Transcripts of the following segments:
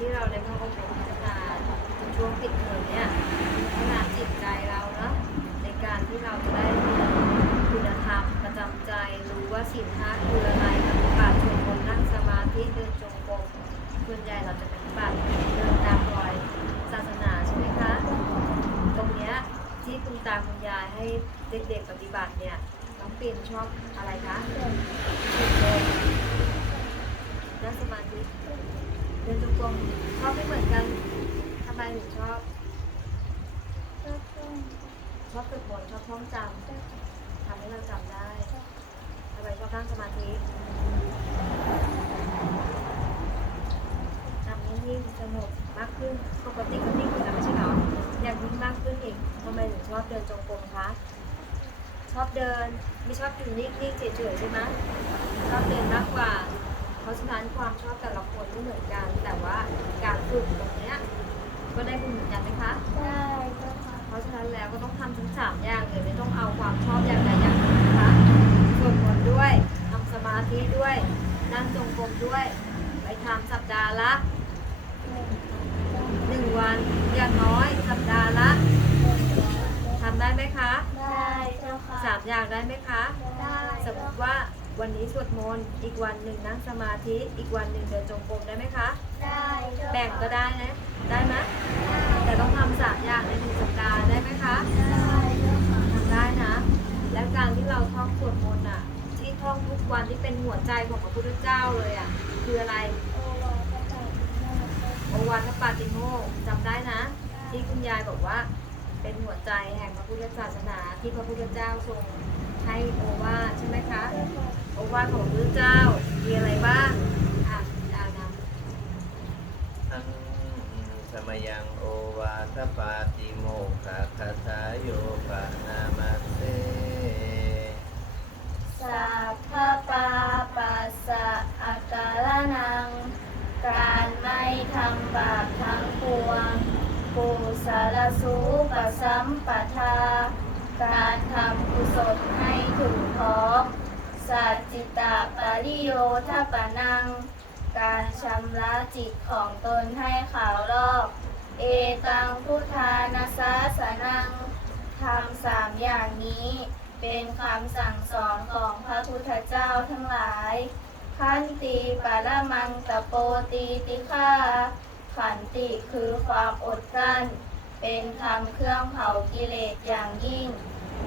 ที่เราได้เข้าอบรมพัฒนาช่วงปิดเทอมเนี่ยพัฒนาจิตใจเราเนาะในการที่เราจะได้มีคุณธรรมประจำใจรู้ว่าศีลห้าคืออะไรปฏิบัติสวดมนต์นั่งสมาธิเดินจงกรมส่วนใหญ่เราจะปฏิบัติเดินตามรอยศาสนาใช่ไหมคะ ตรงเนี้ยที่คุณตาคุณยายให้เด็กๆปฏิบัติเนี่ยน้องปิ่นชอบอะไรคะสวดมนนั่งสมาธิ ดินจงกรมชอบไม่เหมือนกันทำไมถึงชอบชอบสวดมนต์ชอบท่องจำทำให้เราจำได้ทำไมชอบนั่งสมาธิจำนิ่งๆสงบมากขึ้นปกติก็นิ่งอยู่แล้วไม่ใช่เหรออยากนิ่งมากขึ้นอีกทำไมถึงชอบเดินจงกรมคะชอบเดินไม่ชอบอยู่นิ่งๆเฉยๆใช่ไหมชอบเดินมากกว่า ราะฉะนั้นความชอบแต่ละคนไม่เหมือนกัน แต่ว่าการฝึกตรงเนี้ยก็ได้บุญเหมือนกันไหมคะเพราะฉะนั้นแล้วก็ต้องทำทั้งสามอย่างเลยไม่ต้องเอาความชอบอย่างใดอย่างหนึ่งนะคะสวดมนต์ด้วยทำสมาธิด้วย นั่งจงกรมด้วย ไปทำสัปดาห์ละหนึ่งวันอย่างน้อยสัปดาห์ละทำได้ไหมคะสามอย่างได้ไหมคะสมมติว่า วันนี้สวดมนต์อีกวันหนึ่งนั่งสมาธิอีกวันหนึ่งเดินจงกรมได้ไหมคะแบ่งก็ได้นะ ได้ไหมแต่ต้องทำสามอย่างในหนึ่งสัปดาห์ได้ไหมคะทำได้นะ และการที่เราท่องสวดมนต์อะ ที่ท่องทุกวันที่เป็นหัวใจของพระพุทธเจ้าเลยอะคืออะไรโอวาทปาติโมกข์จำได้นะ ที่คุณยายบอกว่าเป็นหัวใจแห่งพระพุทธศาสนาที่พระพุทธเจ้าทรงให้โอวาทใช่ไหมคะ โอวาทของพระพุทธเจ้ามีอะไรบ้างอะดาวนำอังสมยังโอวาทปาติโมกขคาถาโยปะนามาเตสัพพปาปัสสะอาการนัง การไม่ทำบาปทั้งปวงกุศลสูปสัมปทา การทำกุศลให้ถึงพร้อมสั จิตาปาริโยทปนัง การชำระจิตของตนให้ขาวรอบ เอตังพุทธานาสาสนังทำสามอย่างนี้เป็นคำสั่งสอนของพระพุทธเจ้าทั้งหลาย ขันติปะละมังตะโปตีติฆาขันติคือความอดกลั้น เป็นคำเครื่องเผากิเลสอย่างยิ่ง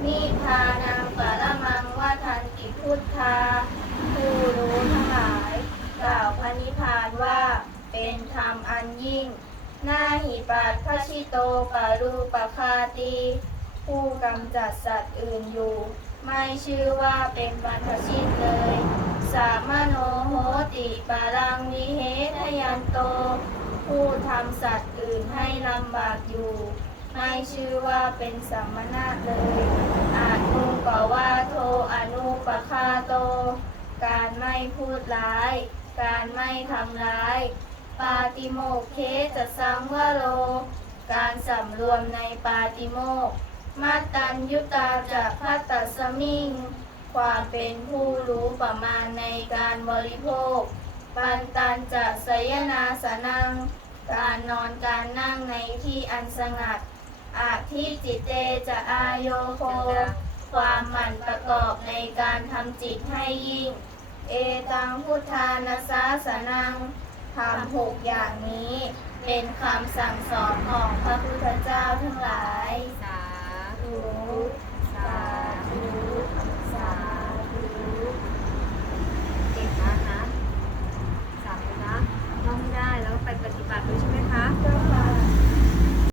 นิพานังปะละมังว่าทันติพุทธาผู้รู้ทั้งหลาย กล่าวพระนิพพานว่าเป็นธรรมอันยิ่ง หน้าหิปัสพชิโตปารูปคาตี ผู้กำจัดสัตว์อื่นอยู่ ไม่ชื่อว่าเป็นบรรพชิตเลย สามโนโหติปารังวิเหทยันโต ผู้ทำสัตว์อื่นให้ลำบากอยู่ ไม่ชื่อว่าเป็นสัมมนาเลย อานุกว่าโทอ นุปคาโต การไม่พูดร้าย การไม่ทำร้าย ปาติโมกเคจะสังวโร การสำรวมในปาติโมก มาตัญยุตาจะพัตตสมิง ความเป็นผู้รู้ประมาณในการบริโภค ปันตันจะสยนาสนัง การนอนการนั่งในที่อันสงัดอาทิจิตเตจะอายโยโค ความหมั่นประกอบในการทำจิตให้ยิ่ง เอตังพุทธานาสาสนังทำหกอย่างนี้ เป็นคำสั่งสอนของพระพุทธเจ้าทั้งหลาย สาธุ สา